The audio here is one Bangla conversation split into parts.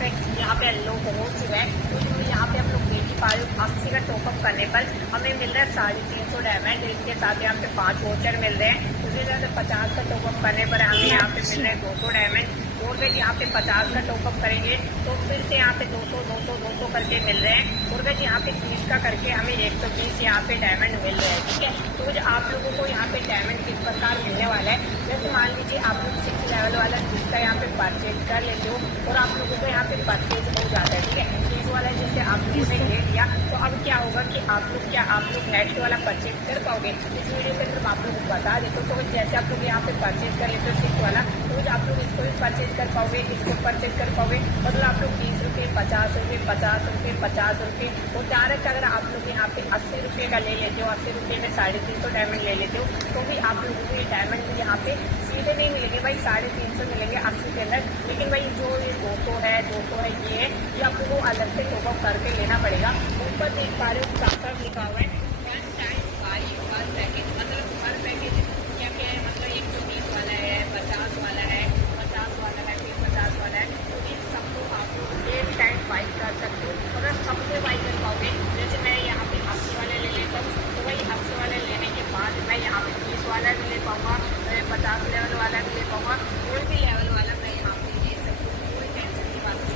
पे यहाँ पे लोग हो चुका है तो जो यहाँ पे हम लोग देख पा रहे हो अस्सी का टॉपअप करने पर हमें मिल रहा है साढ़े तीन सौ डायमंड इसके साथ यहाँ पे पाँच वोचर मिल रहे हैं। उसी तरह से पचास का टॉपअप करने पर हमें यहाँ पे मिल रहे हैं दो सौ डायमंड और फिर यहाँ पे पचास का टॉपअप करेंगे तो फिर से यहाँ पे दो सौ दो सौ दो सौ करके मिल रहे हैं। और फिर यहाँ पे तीस का करके हमें 120 यहाँ पे डायमंड मिल रहे हैं, ठीक है? तो आप लोगों को यहाँ पे डायमंड किस प्रकार मिलने वाला है? जैसे मान लीजिए आप लोग लेवल वाला जिसका यहाँ पे परचेज कर लेते हो और आप लोगों को यहाँ पे परचेज हो जाता है ठीक है? तीस वाला जैसे आप लोगों ने ले लिया तो अब क्या होगा कि आप लोग क्या आप लोग नेक्स्ट वाला परचेज कर पाओगे? इस वीडियो के सिर्फ़ आप लोग को बता देते हो। तो जैसे आप लोग यहाँ पे परचेज कर लेते हो सिक्स वाला तो आप लोग इसको भी परचेज कर पाओगे इसको परचेज कर पाओगे। मतलब आप लोग बीस रुपये पचास रुपये पचास रुपये पचास रुपये और डायरेक्ट अगर आप लोग यहाँ पे अस्सी रुपये का ले लेते हो अस्सी रुपये में साढ़े तीन सौ डायमंड ले लेते हो तो भी आप लोगों को ये डायमंड यहाँ पे सीधे नहीं मिलेंगे। भाई, साढ़े तीन सौ मिलेंगे अस्सी के अंदर। लेकिन भाई, जो ये दो सौ है, दो सौ है, ये है, ये आपको वो अलग से टॉप अप करके लेना पड़ेगा। ऊपर देख पा रहे हो साफ़ साफ़ लिखा हुआ है। One time by one package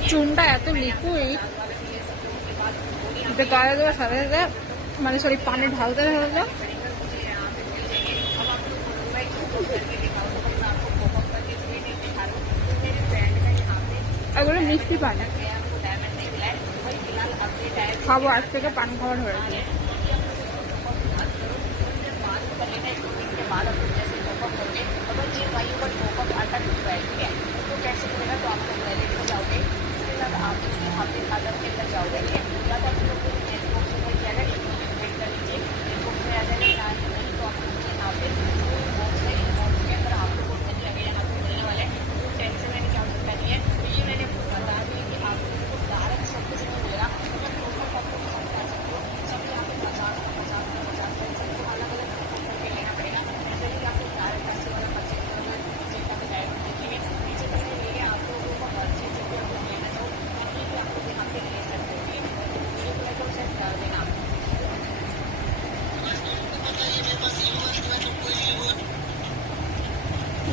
চুনটা এত লিকুইড গায়ে দেওয়ার সাথে সাথে মানে সরি পানি ঢালতে ঢালতে এগুলো মিষ্টি পানি। খাব, আজ থেকে পান খাওয়ার হয়েছে आप यहाँ पे अदब के अंदर जाओगे पूरा था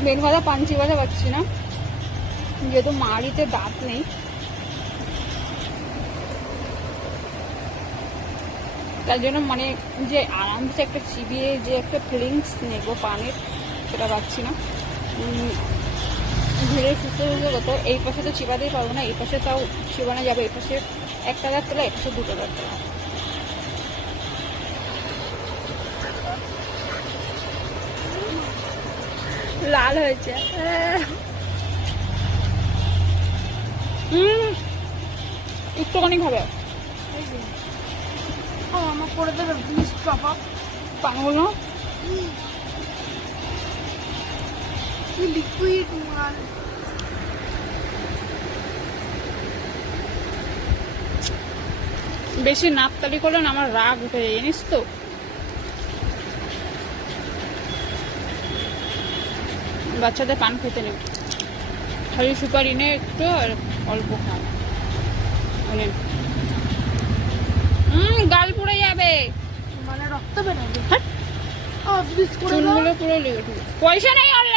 বেল ভাজা পাঞ্চি ভাজা পাচ্ছি না। যেহেতু মাড়িতে দাঁত নেই। তার জন্য মানে যে আরামসে একটা চিবিয়ে যে একটা ফিলিংস নেব পানির, সেটা পাচ্ছি না। ধীরে সুস্থ সুস্থ কত এই পাশে তো চিবাতেই পারব না, এই পাশে তাও চিবানো যাবে, এই পাশে একটা দাঁত তোলা এক পাশে দুটো দাঁত তোলা। লাল হয়েছে। হুম একটুখানি খাবে। আমার করে দেবে প্লিজ পাপা পানগুলো লিকুইড মাল। বেশি নাপতালি করলে না আমার রাগ উঠে যায় জানিস তো? বাচ্চাদের পান খেতে নেই। খালি সুপারি নে একটু আর অল্প খাও মানে হুম গাল পুড়ে যাবে। মানে রক্ত বেরোবে। প্লিজ চুলগুলো পুরো। পয়সা নেই অনলাইনে